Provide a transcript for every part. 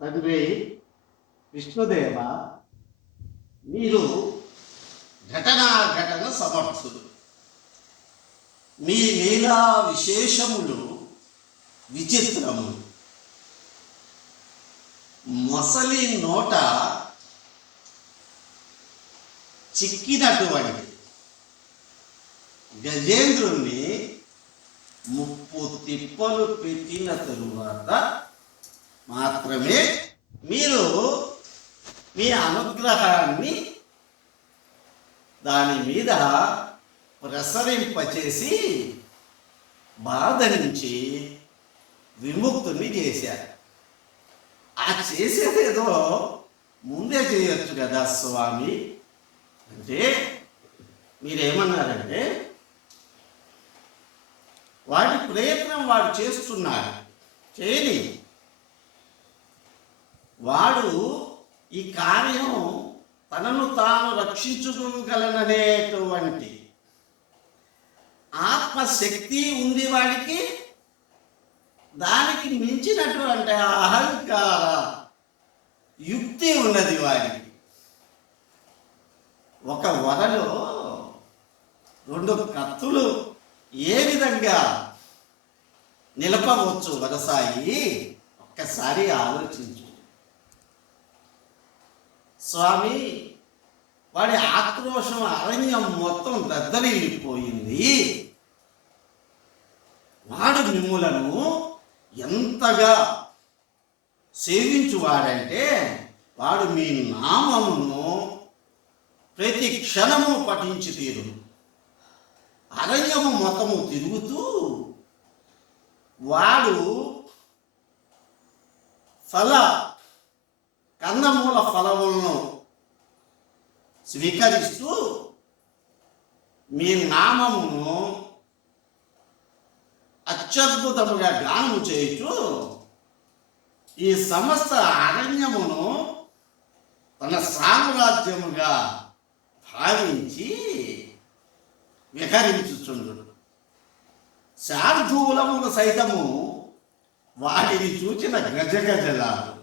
తదువే విష్ణుదేవ మీరు ఘటనా ఘటన సమర్థుడు మీ లీలా విశేషములు విచిత్రము. మొసలి నోట చిక్కినటువంటి గజేంద్రుణ్ణి ముప్పు తిప్పలు పెట్టిన తరువాత మాత్రమే మీరు మీ అనుగ్రహాన్ని దాని మీద ప్రసరింపచేసి బాధ నుంచి విముక్తుని చేశారు. ఆ చేసేదేదో ముందే చేయొచ్చు కదా స్వామి. అంటే మీరేమన్నారంటే వాడి ప్రయత్నం వాడు చేస్తున్నాడు చేయని వాడు ఈ కార్యం తనను తాను రక్షించుకోగలననేటువంటి ఆత్మశక్తి ఉంది వాడికి దానికి మించినటువంటి అహంకార యుక్తి ఉన్నది వాడికి. ఒక వరలో రెండు కత్తులు ఏ విధంగా నిలపవచ్చు వరసాయి? ఒక్కసారి ఆలోచించు. స్వామి వాడి ఆక్రోశం అరణ్యం మొత్తం దద్దరిల్లిపోయింది. వాడు మిమ్ములను ఎంతగా సేవించువాడంటే వాడు మీ నామమును ప్రతి క్షణము పఠించి తీరు అరణ్యము మొత్తము తిరుగుతూ వాడు ఫల కందమూల ఫలములను స్వీకరిస్తూ మీ నామమును అత్యద్భుతముగా గానము చేయుచు ఈ సమస్త అరణ్యమును తన సామ్రాజ్యముగా భావించి విహరించుచుండు శార్ధూలములు సైతము వాటిని చూచిన గజగజలాలు.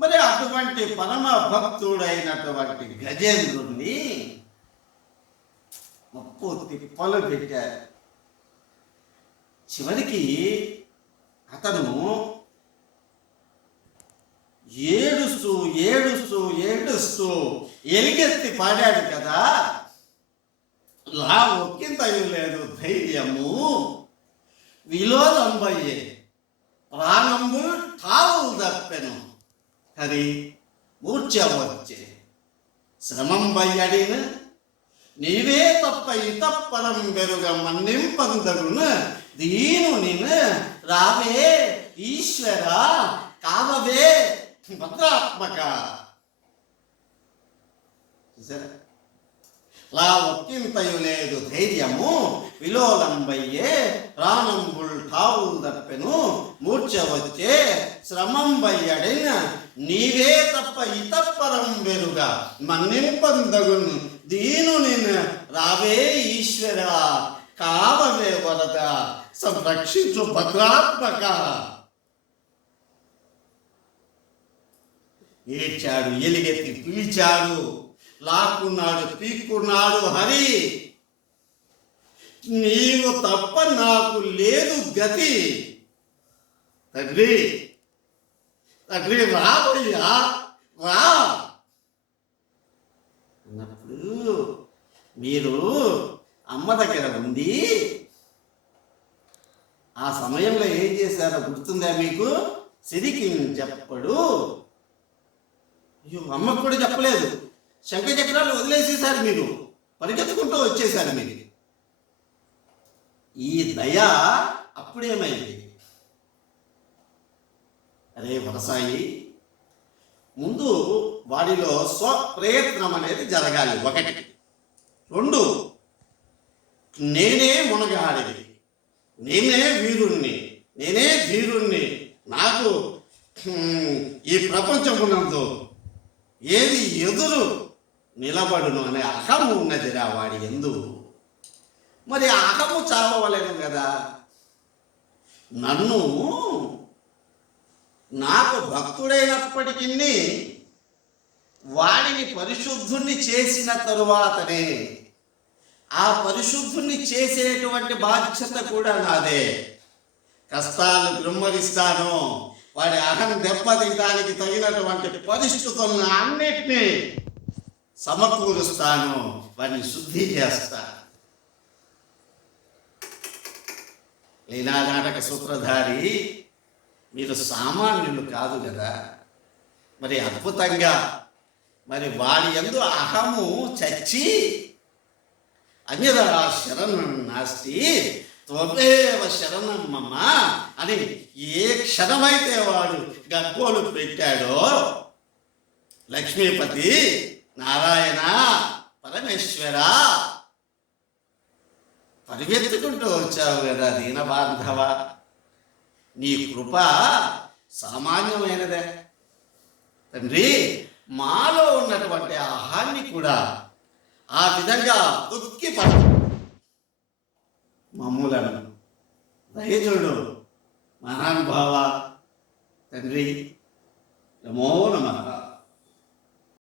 మరి అటువంటి పరమ భక్తుడైనటువంటి గజేంద్రుణ్ణి ముప్పు తిప్పలు పెట్టారు. చివరికి అతను ఏడుస్తూ ఏడుస్తూ ఏడుస్తూ ఎలిగెత్తి పాడాడు కదా. లా ఒక్కింతయు లేదు ధైర్యము. విలోలంబయ్యే ప్రాణంబు తావు తప్పెను హరి మూర్ఛ శ్రమం బయ్యడిన నీవే తప్ప ఇతప్పరం బెరుగ మన్నింపందగును దీను నిన్ను రావే ఈశ్వర కావవే భద్రాత్మక. లా ఒక్కింతయు లేదు ధైర్యము విలోలంబయ్యే ప్రాణంబుల్ ఠావులు తప్పెను మూర్చ వచ్చే శ్రమం బయ్యడిన నీవే తప్ప ఇతపరం వెరుగా మన్నింపందగును దీను నిన్ను రావే ఈశ్వర కావవే వరద సంరక్షించు భద్రాత్మక. ఏడ్చాడు ఎలిగెత్తి పిలిచాడు లాక్కున్నాడు పీక్కున్నాడు హరి. నీవు తప్ప నాకు లేదు గతి. తండ్రి తండ్రి రావయ్యా రా. అన్నప్పుడు మీరు అమ్మ దగ్గర ఉంది ఆ సమయంలో ఏం చేశారో గుర్తుందా మీకు? సిరికి చెప్పడు. అయ్యో అమ్మకు కూడా చెప్పలేదు. శంఖ చక్రాలు వదిలేసేసారు మీరు. పరిగెత్తుకుంటూ వచ్చేసారు మీరు. ఈ దయ అప్పుడేమైంది? అరే వరసాయి ముందు వాడిలో స్వప్రయత్నం అనేది జరగాలి. ఒకటి. రెండు. నేనే మునగాడిని. నేనే వీరుణ్ణి. నేనే ధీరుణ్ణి. నాకు ఈ ప్రపంచమునందు ఏది ఎదురు నిలబడును అనే అహము ఉన్నదిరా వాడి ఎందు. మరి ఆ అహము చావవలేను కదా? నన్ను నాకు భక్తుడైనప్పటికీ వాడిని పరిశుద్ధుణ్ణి చేసిన తరువాతనే. ఆ పరిశుద్ధుణ్ణి చేసేటువంటి బాధ్యత కూడా నాదే. కష్టాలు బ్రహ్మరిస్తాను వాడి అహం దెబ్బతింటానికి తగినటువంటి పరిస్థితులను అన్నిటినీ సమకూరుస్తాను వాడిని శుద్ధి చేస్తాను. లీలా నాటక సూత్రధారి మీరు సామాన్యులు కాదు కదా. మరి అద్భుతంగా మరి వాడి ఎందు అహము చచ్చి అన్యదా శరణం నాస్తి త్వమేవ శరణం మమ్మ అని ఏ క్షణమైతే వాడు గగ్గోలు పెట్టాడో లక్ష్మీపతి నారాయణ పరమేశ్వర పరిగెత్తుకుంటూ వచ్చావు కదా దీన బాంధవ నీ కృప సామాన్యమైనదే. తండ్రి మాలో ఉన్నటువంటి ఆహాన్ని కూడా ఆ విధంగా దుక్కి పడ మమ్ములను దయచుడు మహానుభావ తండ్రి నమో.